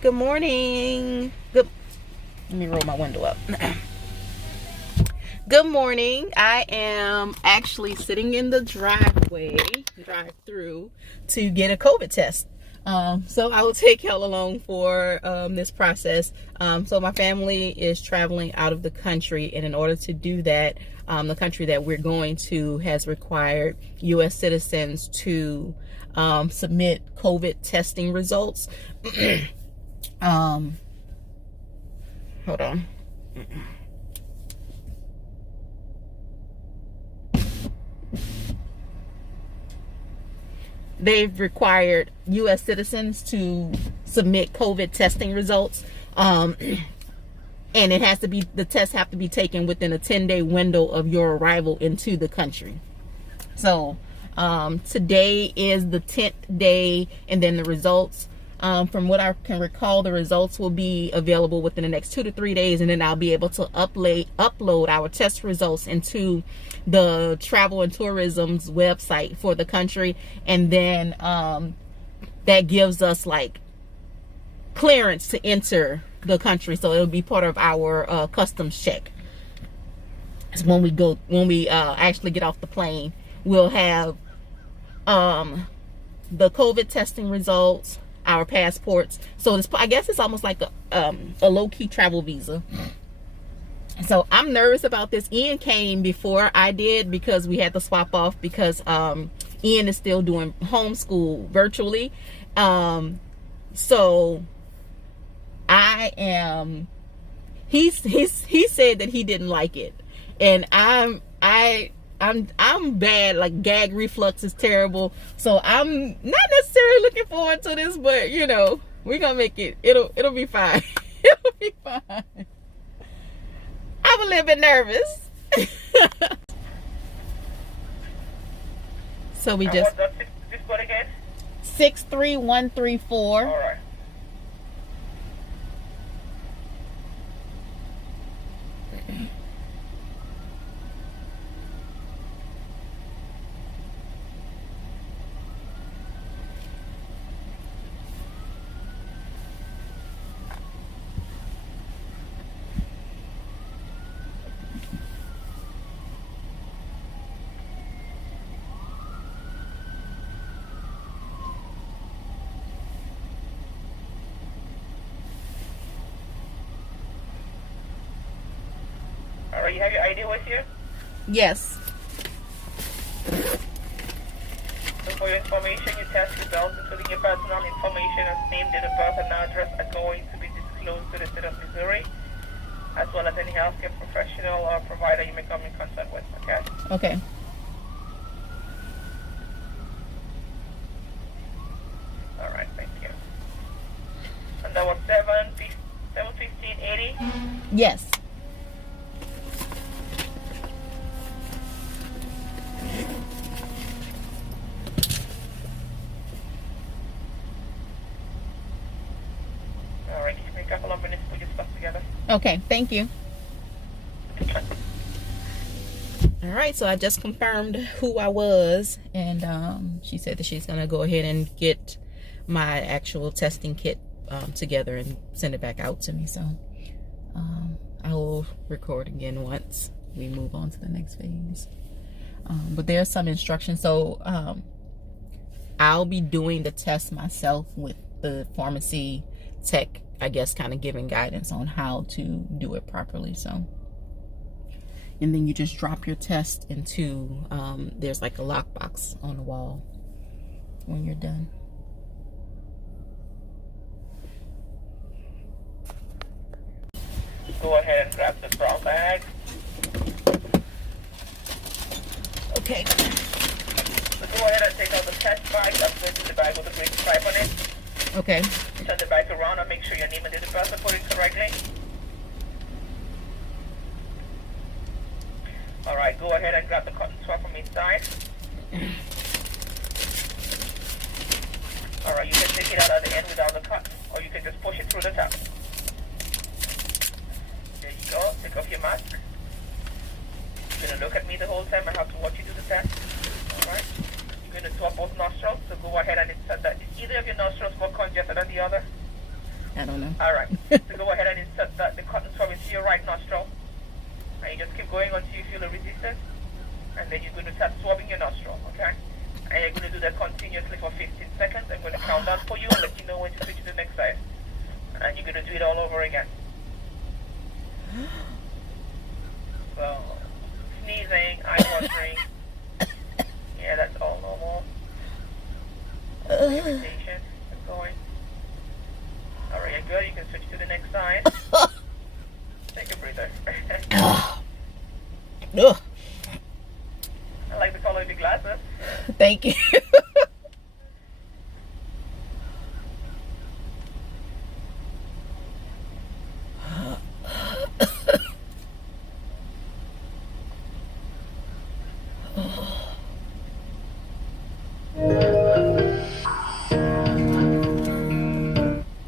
Good morning. Let me roll my window up. Good morning. I am actually sitting in the drive-through to get a COVID test. So I will take y'all along for this process. So my family is traveling out of the country, and in order to do that, the country that we're going to has required U.S. citizens to submit COVID testing results. Hold on. They've required U.S. citizens to submit COVID testing results. And the tests have to be taken within a 10-day window of your arrival into the country. So today is the 10th day, and then the results, from what I can recall, the results will be available within the next 2 to 3 days, and then I'll be able to upload our test results into the Travel and Tourism's website for the country, and then that gives us like clearance to enter the country. So it'll be part of our customs check. So when we actually get off the plane, we'll have the COVID testing results, our passports. So I guess it's almost like a low-key travel visa. So I'm nervous about this. Ian came before I did because we had to swap off because Ian is still doing homeschool virtually. So I am. He said that he didn't like it, and I'm bad. Like, gag reflux is terrible. So I'm not necessarily looking forward to this, but you know, we're gonna make it. It'll be fine. It'll be fine. I'm a little bit nervous. So we just. What's this code again? 63134. All right. All right, you have your ID with you? Yes. So for your information, your test results, including your personal information as name, date of birth, and address, are going to be disclosed to the state of Missouri, as well as any healthcare professional or provider you may come in contact with, okay? Okay. All right, thank you. And that was 7:15:80. Yes. All right, give me a couple of minutes to put your stuff together. Okay, thank you. All right, so I just confirmed who I was, and she said that she's gonna go ahead and get my actual testing kit together and send it back out to me. So I will record again once we move on to the next phase. But there's some instructions. So I'll be doing the test myself with the pharmacy tech, I guess, kind of giving guidance on how to do it properly. So, and then you just drop your test into there's like a lockbox on the wall when you're done. Go ahead and grab the brown bag. Okay. So go ahead and take out the test bag. That's going to the bag with the green stripe on it. Okay. Turn the bag around and make sure your name and date of birth are put in correctly. All right, go ahead and grab the cotton swab from inside. All right, you can take it out at the end without the cotton, or you can just push it through the top. There you go. Take off your mask. You're going to look at me the whole time. I have to watch you do the test. All right. You're going to swab both nostrils. So go ahead and insert that. Is either of your nostrils more congested than the other? I don't know. All right. So go ahead and insert the cotton swab into your right nostril. And you just keep going until you feel the resistance. And then you're going to start swabbing your nostril, okay? And you're going to do that continuously for 15 seconds. I'm going to count down for you and let you know when to switch to the next side. And you're going to do it all over again. So, sneezing, eye watering. Yeah, that's all normal. Irritation is going. All right, you're good. You can switch to the next side. Take a breather. Ugh. I like the color of your glasses. Thank you.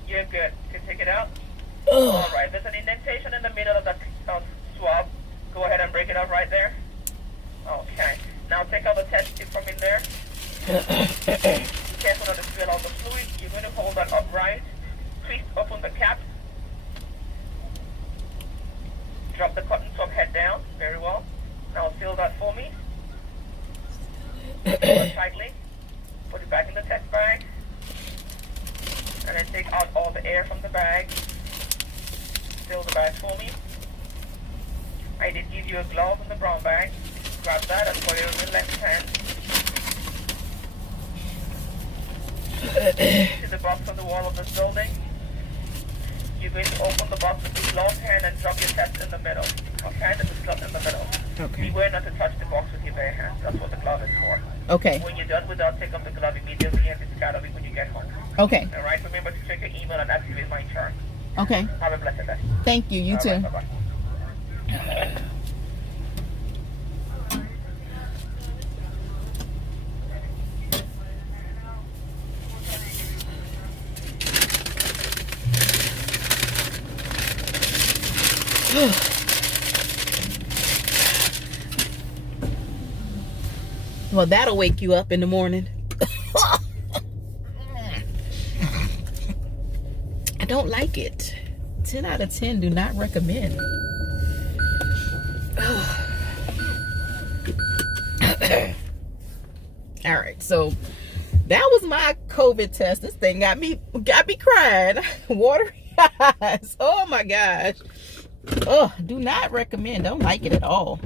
You're good. You can take it out. All right. There's an indentation in the middle of the swab. Go ahead and break it up right there. Okay. Now take out the test tube from in there. Be careful not to spill out the fluid. You're going to hold that upright. Twist open the cap. Drop the cotton swab head down. Very well. Now seal that for me. Seal it tightly. Put it back in the test bag. And then take out all the air from the bag. Seal the bag for me. I did give you a glove in the brown bag. Grab that and put it in your left hand. To the box on the wall of this building. You're going to open the box with your glove hand and drop your test in the middle. Okay, there's a glove in the middle. Okay. Beware not to touch the box with your bare hands. That's what the glove is for. Okay. When you're done with that, take off the glove immediately and discard of it when you get home. Okay. All right, remember to check your email and activate my insurance. Okay. Have a blessed day. Thank you. You All too. right, bye-bye. Well, that'll wake you up in the morning. I don't like it. 10 out of 10 do not recommend. All right, so that was my COVID test. This thing got me crying. Watery eyes. Oh my gosh. Oh, do not recommend. Don't like it at all.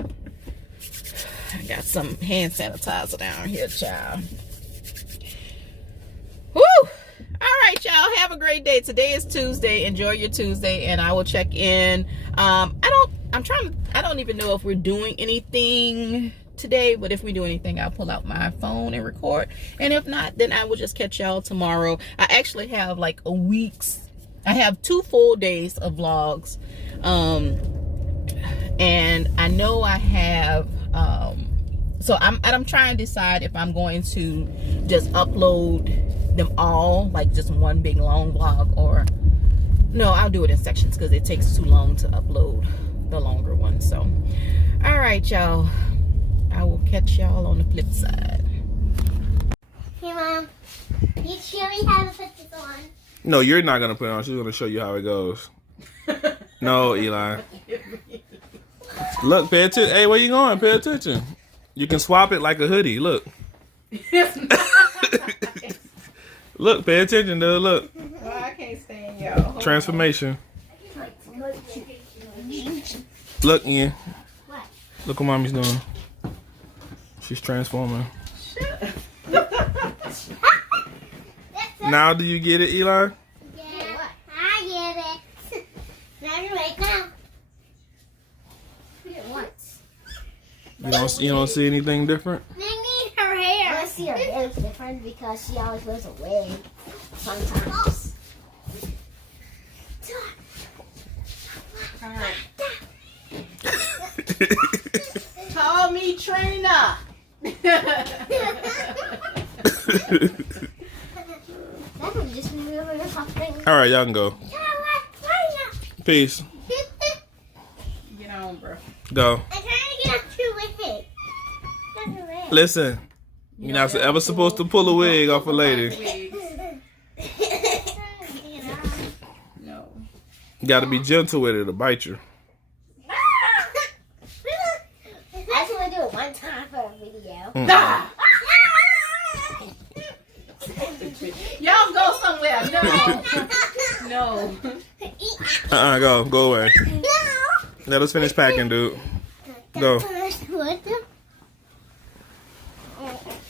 I got some hand sanitizer down here, child. Woo! All right, y'all. Have a great day. Today is Tuesday. Enjoy your Tuesday, and I will check in. I don't even know if we're doing anything today, but if we do anything, I'll pull out my phone and record. And if not, then I will just catch y'all tomorrow. I actually have like I have 2 full days of vlogs. And I know I have, so I'm trying to decide if I'm going to just upload them all, like just one big long vlog, or no, I'll do it in sections because it takes too long to upload the longer one. So, all right, y'all. I will catch y'all on the flip side. Hey, Mom. You sure we have to put this on? No, you're not going to put it on. She's going to show you how it goes. No, Eli. Look, pay attention. Hey, where you going? Pay attention. You can swap it like a hoodie. Look. Look, pay attention, dude. Look. Oh, I can't stand y'all. Transformation. Look, Ian. Look what Mommy's doing. She's transforming. Now do you get it, Eli? Yeah, I get it. Now you wake up. Read it once. You don't see anything different? I need her hair. I see her hair is different because she always wears a wig. Sometimes. Call me Trina. All right, y'all can go. Peace. Get on, bro. Go. I'm trying to get up to it. Listen, you're not ever supposed to pull a wig off a lady. You gotta be gentle with it, it'll bite you. I just want to do it one time for a video. Ah! Y'all go somewhere. No. No. Go away. Let us finish packing, dude. Go.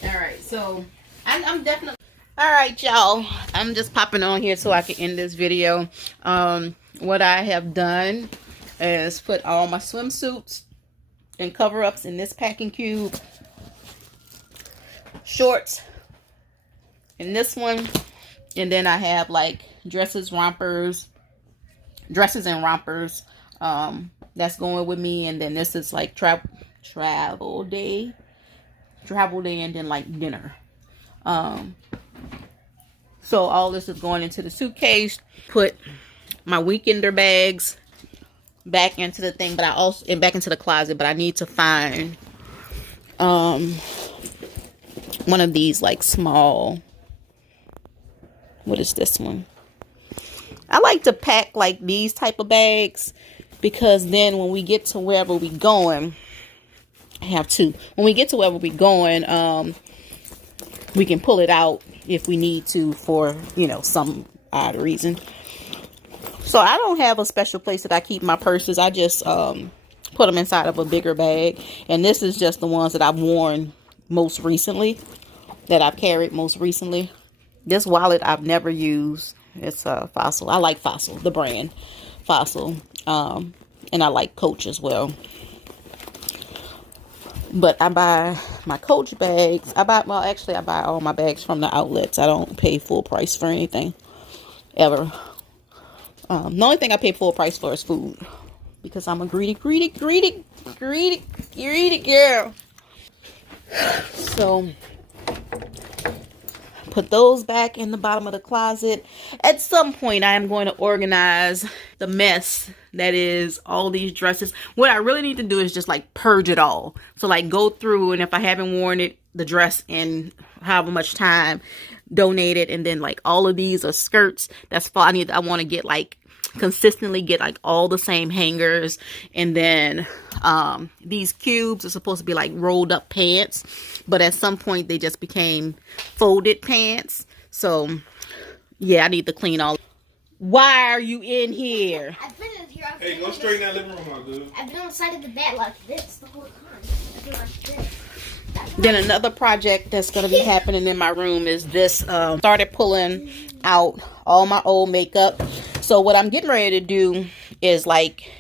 Alright, so I'm definitely alright, y'all. I'm just popping on here so I can end this video. What I have done is put all my swimsuits and cover-ups in this packing cube. Shorts in this one. And then I have like dresses and rompers. That's going with me. And then this is like travel day, and then like dinner. So all this is going into the suitcase. Put my weekender bags back into the thing, but back into the closet. But I need to find one of these like small. What is this one? I like to pack like these type of bags because then when we get to wherever we going, I have two. When we get to wherever we going, we can pull it out if we need to for, some odd reason. So I don't have a special place that I keep my purses. I just put them inside of a bigger bag. And this is just the ones that I've worn most recently, that I've carried most recently. This wallet I've never used. It's Fossil. I like Fossil, the brand Fossil. And I like Coach as well. But I buy my Coach bags. I buy all my bags from the outlets. I don't pay full price for anything. Ever. The only thing I pay full price for is food. Because I'm a greedy girl. So put those back in the bottom of the closet. At some point, I am going to organize the mess that is all these dresses. What I really need to do is just like purge it all. So like go through, and if I haven't worn the dress in however much time, donate it. And then like all of these are skirts. That's fall. I want to get like consistently get like all the same hangers. And then these cubes are supposed to be like rolled up pants, but at some point they just became folded pants. So yeah, I need to clean all. Why are you in here? I've been in here. Hey, go straight in that living room, my dude. I've been on the side of the bed like this the whole time. I've been like this. Then another project that's going to be happening in my room is this. Started pulling out all my old makeup. So what I'm getting ready to do is like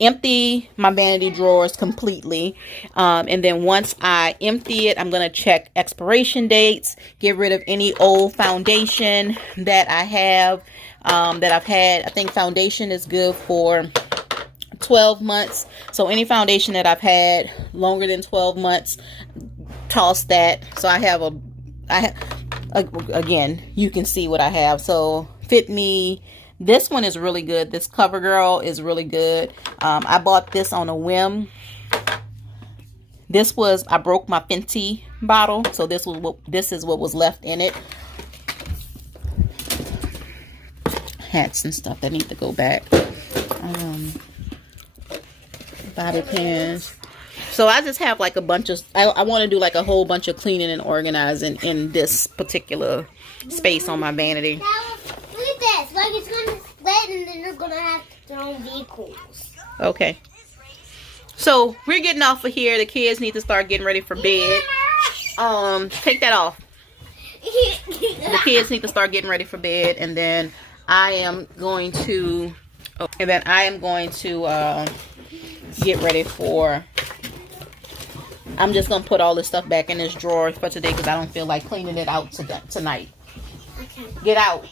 empty my vanity drawers completely. And then once I empty it, I'm going to check expiration dates, get rid of any old foundation that I have, that I've had. I think foundation is good for 12 months. So any foundation that I've had longer than 12 months, toss that. So again, you can see what I have. So Fit Me. This one is really good. This CoverGirl is really good. I bought this on a whim. I broke my Fenty bottle. So this is what was left in it. Hats and stuff that need to go back. Bobby pins. So I just have like a bunch of, I want to do like a whole bunch of cleaning and organizing in this particular space on my vanity. Look at this. Like it's going to split and then they're going to have their own vehicles. Okay. So we're getting off of here. The kids need to start getting ready for bed. Take that off. The kids need to start getting ready for bed, and then I am going to get ready for. I'm just gonna put all this stuff back in this drawer for today because I don't feel like cleaning it out tonight. Okay. Get out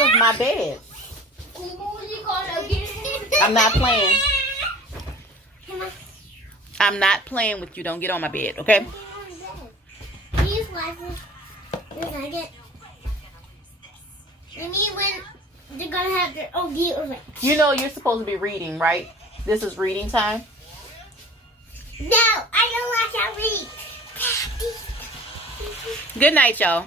of my bed. I'm not playing. I'm not playing with you. Don't get on my bed, okay? These glasses, you're gonna get. I mean, when they're gonna have their own vehicles. You know you're supposed to be reading, right? This is reading time. No, I don't like to read. Good night, y'all.